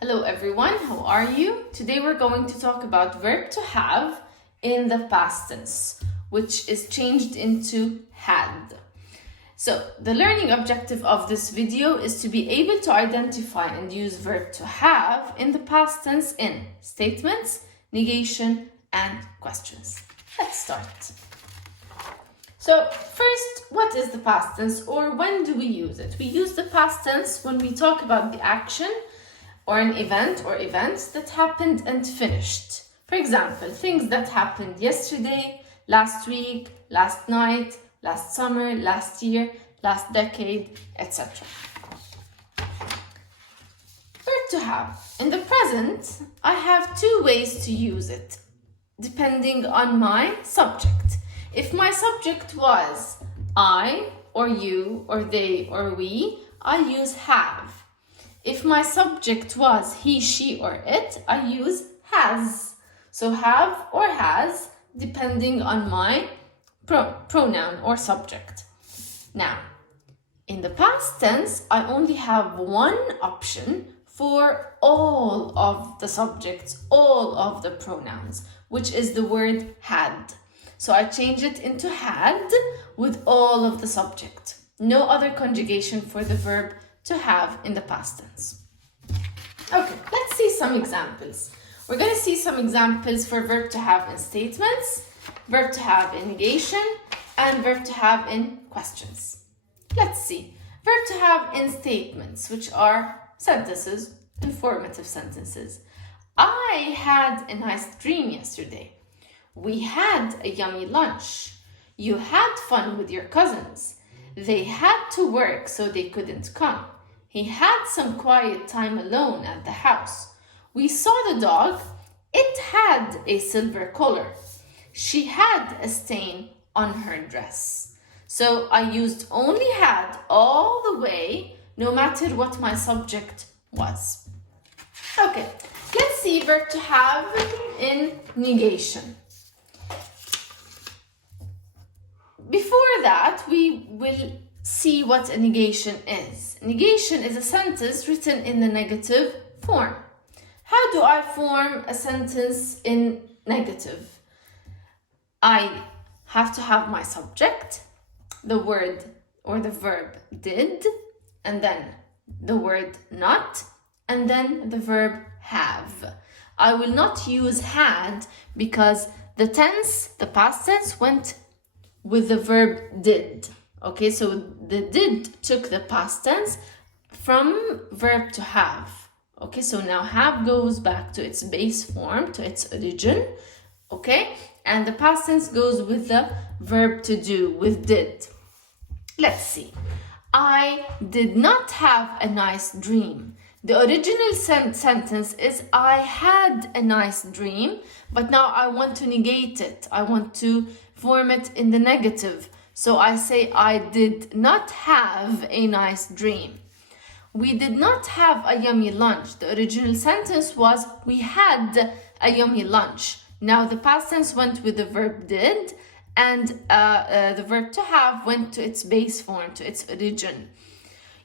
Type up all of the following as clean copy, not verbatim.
Hello everyone, how are you? Today we're going to talk about verb to have in the past tense, which is changed into had. So the learning objective of this video is to be able to identify and use verb to have in the past tense in statements, negation, and questions. Let's start. So first, what is the past tense, or when do we use it? We use the past tense when we talk about the action or an event or events that happened and finished. For example, things that happened yesterday, last week, last night, last summer, last year, last decade, etc. Verb to have. In the present, I have two ways to use it, depending on my subject. If my subject was I, or you, or they, or we, I use have. If my subject was he, she, or it, I use has. So have or has, depending on my pronoun or subject. Now, in the past tense, I only have one option for all of the subjects, all of the pronouns, which is the word had. So I change it into had with all of the subject. No other conjugation for the verb to have in the past tense. Okay, let's see some examples. We're going to see some examples for verb to have in statements, verb to have in negation, and verb to have in questions. Let's see. Verb to have in statements, which are sentences, informative sentences. I had a nice dream yesterday. We had a yummy lunch. You had fun with your cousins. They had to work, so they couldn't come. He had some quiet time alone at the house. We saw the dog. It had a silver collar. She had a stain on her dress. So I used only had all the way, no matter what my subject was. Okay, let's see verb to have in negation. Before that, we will see what a negation is. Negation is a sentence written in the negative form. How do I form a sentence in negative? I have to have my subject, the word or the verb did, and then the word not, and then the verb have. I will not use had because the tense, the past tense, went with the verb did. Okay, so the did took the past tense from verb to have. Okay, so now have goes back to its base form, to its origin. Okay, and the past tense goes with the verb to do, with did. Let's see. I did not have a nice dream. The original sentence is I had a nice dream, but now I want to negate it. I want to form it in the negative. So I say I did not have a nice dream. We did not have a yummy lunch. The original sentence was we had a yummy lunch. Now the past tense went with the verb did, and the verb to have went to its base form, to its origin.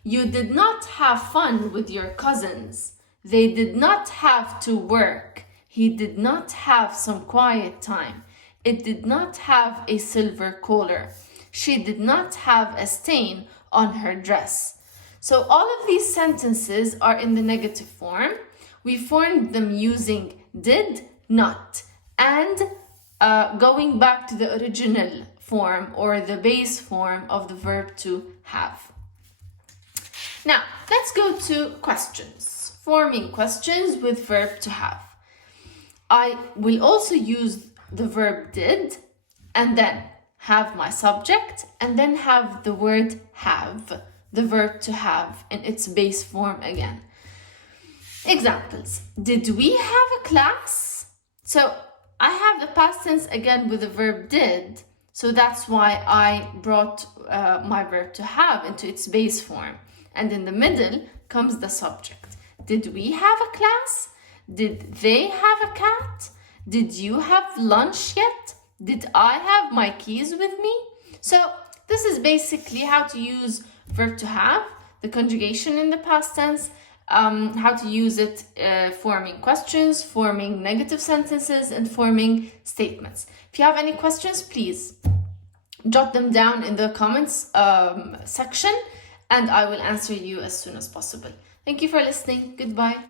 You did not have fun with your cousins. They did not have to work. He did not have some quiet time. It did not have a silver collar. She did not have a stain on her dress. So all of these sentences are in the negative form. We formed them using did, not, and going back to the original form or the base form of the verb to have. Now, let's go to questions. Forming questions with verb to have. I will also use the verb did and then have my subject and then have the word have, the verb to have in its base form again. Examples. Did we have a class? So I have the past tense again with the verb did. So that's why I brought my verb to have into its base form. And in the middle comes the subject. Did we have a class? Did they have a cat? Did you have lunch yet? Did I have my keys with me? So this is basically how to use verb to have, the conjugation in the past tense, how to use it forming questions, forming negative sentences, and forming statements. If you have any questions, please jot them down in the comments section, and I will answer you as soon as possible. Thank you for listening. Goodbye.